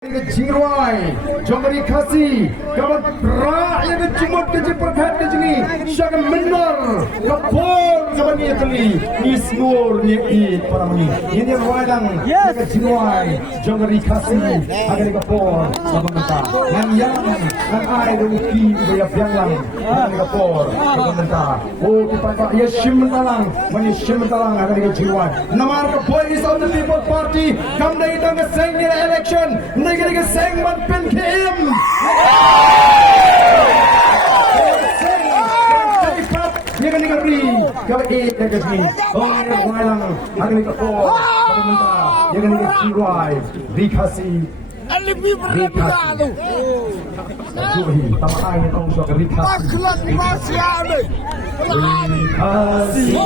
Jirai, jomari kasih, kawan rakyat dan cuma kerja perkat di sini, syakam benar, kapol zaman ni teli, ni semua ni para mani, ini wadang, jirai, jomari kasih, agar kapol, sabang mentah, yang ai ruki bayar yang agar kapol, sabang mentah, oh kita ya shimentalang, mani shimentalang agar jirai, nama kapol is of the People Party, come dari tengah sengir election. Negeri seng man pen kim. Dia kan negeri. Kau negeri. Oh orang hari ni kau. Dia kan negeri jirai. Dikasih. Dikasih. Jadi tambah air tong suka dikasih. Akhlak manusia ni. Dikasih.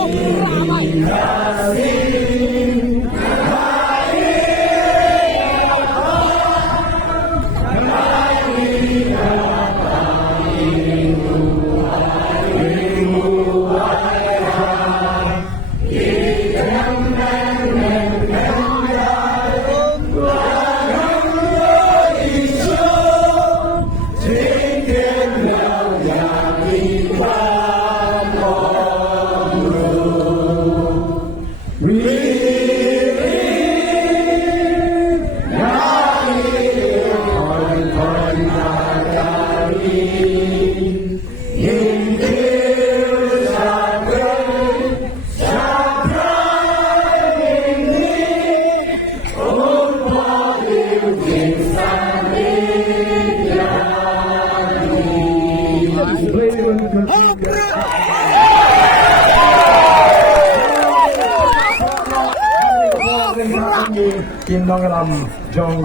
Kim Dong Lam Jong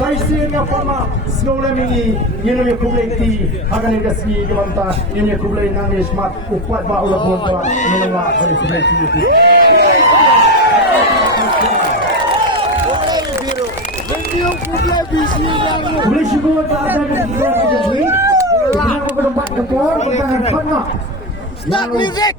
Saisinya fama sekolah ini yang kubleti akan dikasih kemanta yang kubleti nangis mat upat ba ulah bonta menolak dari seperti itu. Boleh semua tak ada yang boleh. Kenapa berempat kepor bertahan fama? Start music.